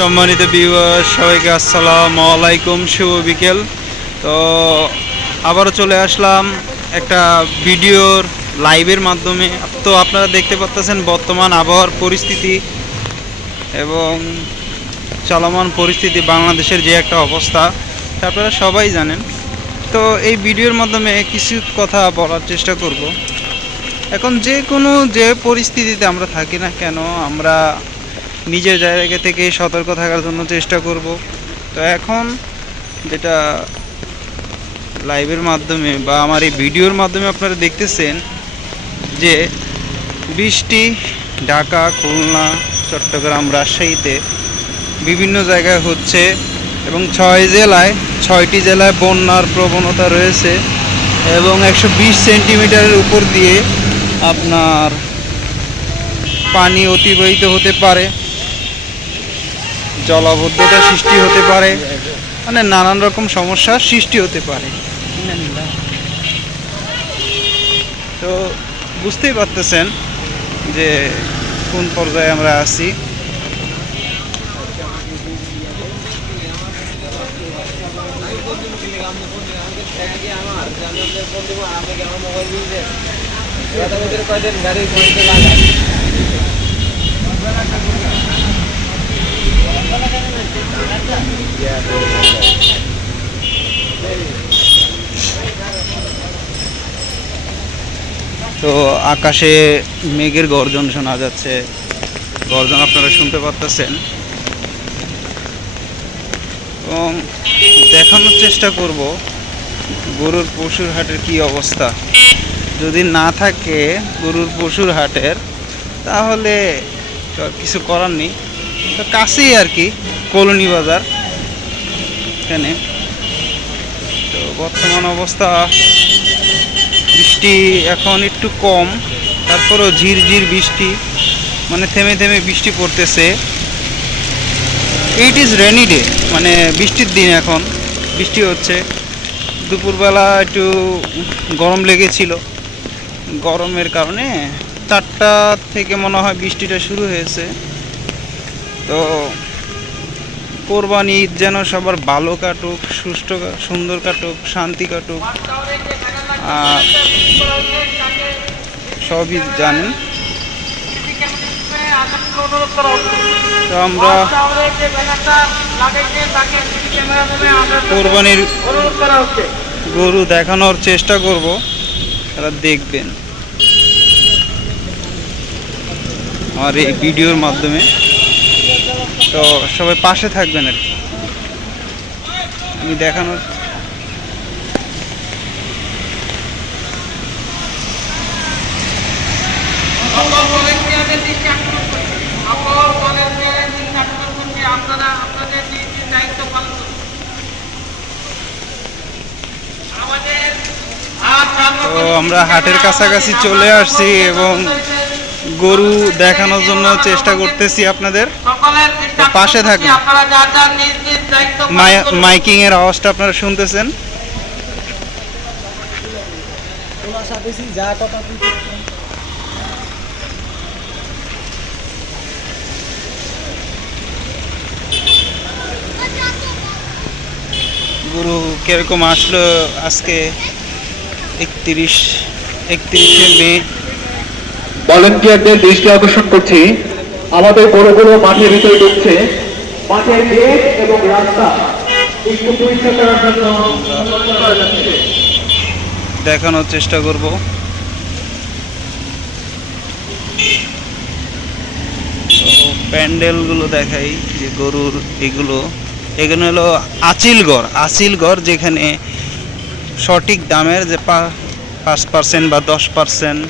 সম্মানিত ভিউয়ার সবাইকে আসসালাম আলাইকুম, শুভ বিকেল। তো আবারও চলে আসলাম একটা ভিডিওর লাইভের মাধ্যমে। তো আপনারা দেখতে পাচ্ছেন বর্তমান আবহাওয়ার পরিস্থিতি এবং চলমান পরিস্থিতি, বাংলাদেশের যে একটা অবস্থা, তা আপনারা সবাই জানেন। তো এই ভিডিওর মাধ্যমে কিছু কথা বলার চেষ্টা করব। এখন যে কোনো যে পরিস্থিতিতে আমরা থাকি না কেন, আমরা নিজের জায়গা থেকে সতর্ক থাকার জন্য চেষ্টা করব। তো এখন যেটা লাইভের মাধ্যমে বা আমার এই ভিডিওর মাধ্যমে আপনারা দেখতেছেন যে বৃষ্টি, ঢাকা, খুলনা, চট্টগ্রাম, রাজশাহীতে বিভিন্ন জায়গায় হচ্ছে এবং ছয় জেলায়, ছয়টি জেলায় বন্যার প্রবণতা রয়েছে এবং একশো বিশ সেন্টিমিটারের উপর দিয়ে আপনার পানি অতিবাহিত হতে পারে। জলাবদ্ধতা সৃষ্টি হতে পারে মানে নানান রকম সমস্যার সৃষ্টি হতে পারে। তো বুঝতেই পারতেছেন যে কোন পর্যায়ে আমরা আছি। তো আকাশে মেঘের গর্জন শোনা যাচ্ছে। গর্জন আপনারা শুনতে পারতেছেন। এবং দেখানোর চেষ্টা করব গরুর পশুর হাটের কি অবস্থা। যদি না থাকে গরুর পশুর হাটের, তাহলে কিছু করার নেই। তো কাছেই আর কি, কলোনি বাজার, এখানে। তো বর্তমান অবস্থা, বৃষ্টি এখন একটু কম, তারপরেও ঝিরঝির বৃষ্টি মানে থেমে থেমে বৃষ্টি পড়তেছে। ইট ইজ রেনি ডে মানে বৃষ্টির দিন এখন, বৃষ্টি হচ্ছে। দুপুরবেলা একটু গরম লেগেছিল, গরমের কারণে চারটা থেকে মনে হয় বৃষ্টিটা শুরু হয়েছে। তো কোরবানি ঈদ যেন সবার ভালো কাটুক, সুষ্ঠু সুন্দর কাটুক, শান্তি কাটুক সবই জানেন তো আমরা কোরবানির গরু দেখানোর চেষ্টা করব, তারা দেখবেন। আমার এই ভিডিওর মাধ্যমে তো সবাই পাশে থাকবেন আর কি। আমি দেখানোর তো আমরা হাটের কাছাকাছি চলে আসছি এবং গরু দেখানোর জন্য চেষ্টা করতেছি আপনাদের। পাশে করুন। মাইকিং এর আওয়াজটা আপনারা শুনতেছেন? গরু কীরকম আসলো আজকে? একত্রিশ একত্রিশে মে। ভলেন্টিয়ারদের দৃষ্টি আকর্ষণ করছি। আমাদের গরুগুলো মাঠের ভিতরে ঢুকছে মাঠের গেট এবং রাস্তা একটু পরিষ্কার করার জন্য। দেখানোর চেষ্টা করব। প্যান্ডেলগুলো দেখাই, যে গরুর এগুলো। এখানে হলো আচিলগড়। আচিলগড় যেখানে সঠিক দামের যে পাঁচ পার্সেন্ট বা দশ পার্সেন্ট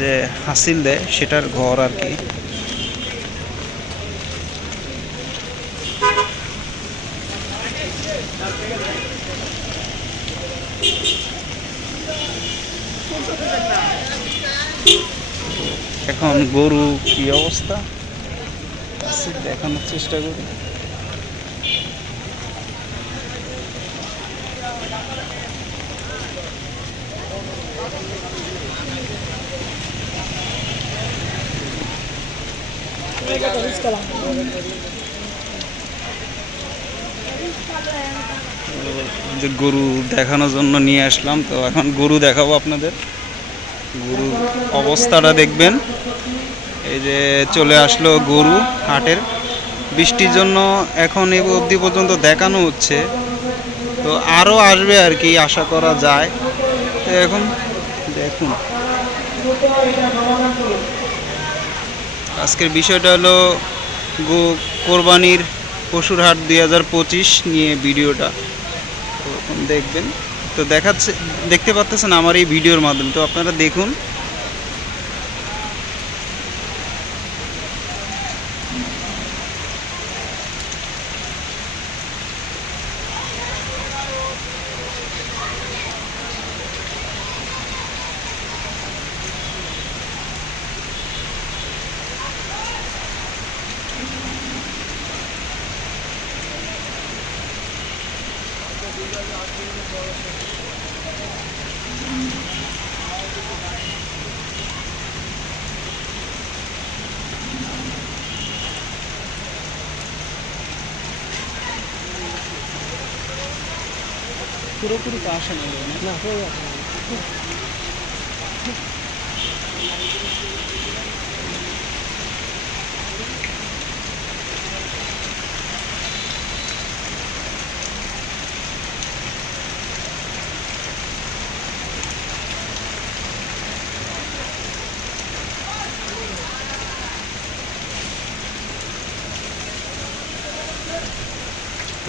যে হাসিল দেয়, সেটার ঘর আর কি। এখন গরু কি অবস্থা আছে দেখানোর চেষ্টা করি তো যে গরু দেখানোর জন্য নিয়ে আসলাম, তো এখন গরু দেখাবো আপনাদের। গরুর অবস্থাটা দেখবেন। এই যে চলে আসলো গরু হাটের। বৃষ্টির জন্য এখন এই অবধি পর্যন্ত দেখানো হচ্ছে। তো আরও আসবে আর কি, আশা করা যায়। তো এখন দেখুন। আজকের বিষয়টা হলো গো কোরবানির পশুর হাট দুই হাজার পঁচিশ নিয়ে ভিডিওটা। দেখবেন। তো দেখাচ্ছে দেখতে পাচ্ছেন আমার এই ভিডিওর মাধ্যমে। তো আপনারা দেখুন পুরোপুরি তো আসে না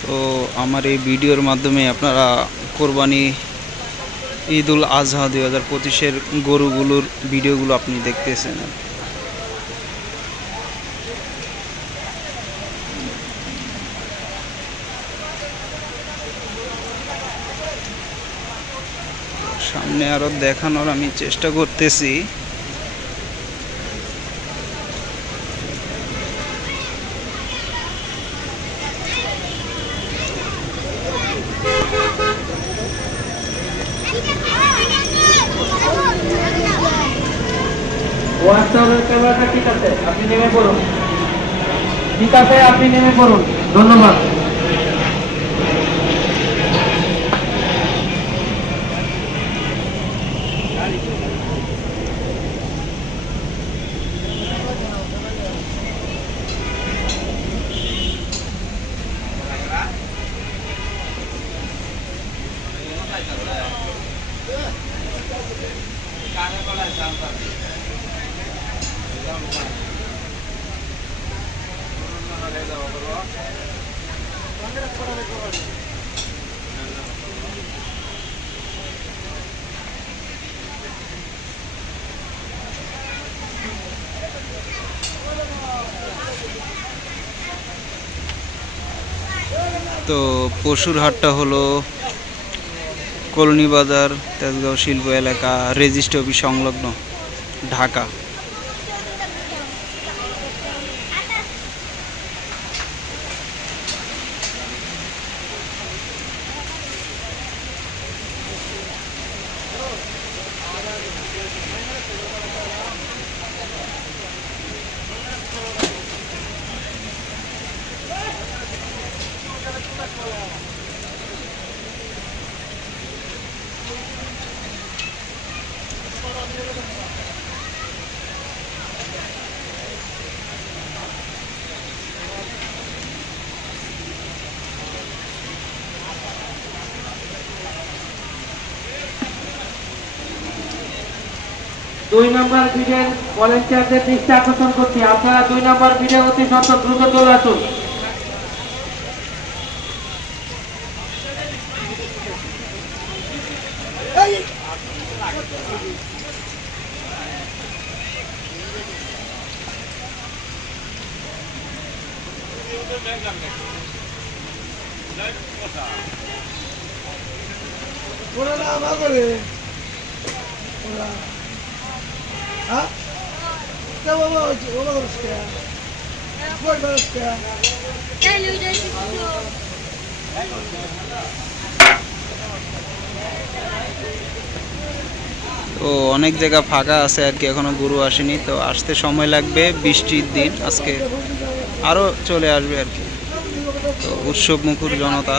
তো আমার এই ভিডিওর মাধ্যমে আপনারা কোরবানি ঈদ উল আজহা দুই হাজার পঁচিশের গরুগুলোর ভিডিওগুলো আপনি দেখতেছেন। সামনে আরও দেখানোর আমি চেষ্টা করতেছি। হোয়াটসঅ্যাপের ক্যামেরাটা ঠিক আছে? আপনি নেমে পড়ুন। ঠিক আছে আপনি নেমে পড়ুন। ধন্যবাদ। তো পশুর হাটটা হলো কলোনি বাজার তেজগাঁও শিল্প এলাকা রেজিস্ট্রি অফিস সংলগ্ন ঢাকা। দুই নম্বর ভিডের ভলেন্টিয়ারদের দৃষ্টি আকর্ষণ করছি। আপনারা দুই নম্বর ভিডে অতি সত্য দ্রুত চলে আসুন। ওরা না আমা করে। ওরা তো অনেক জায়গা ফাঁকা আছে আর কি এখনও গরু আসেনি তো আসতে সময় লাগবে বৃষ্টির দিন আজকে আরও চলে আসবে আর কি। তো উৎসব মুখর জনতা।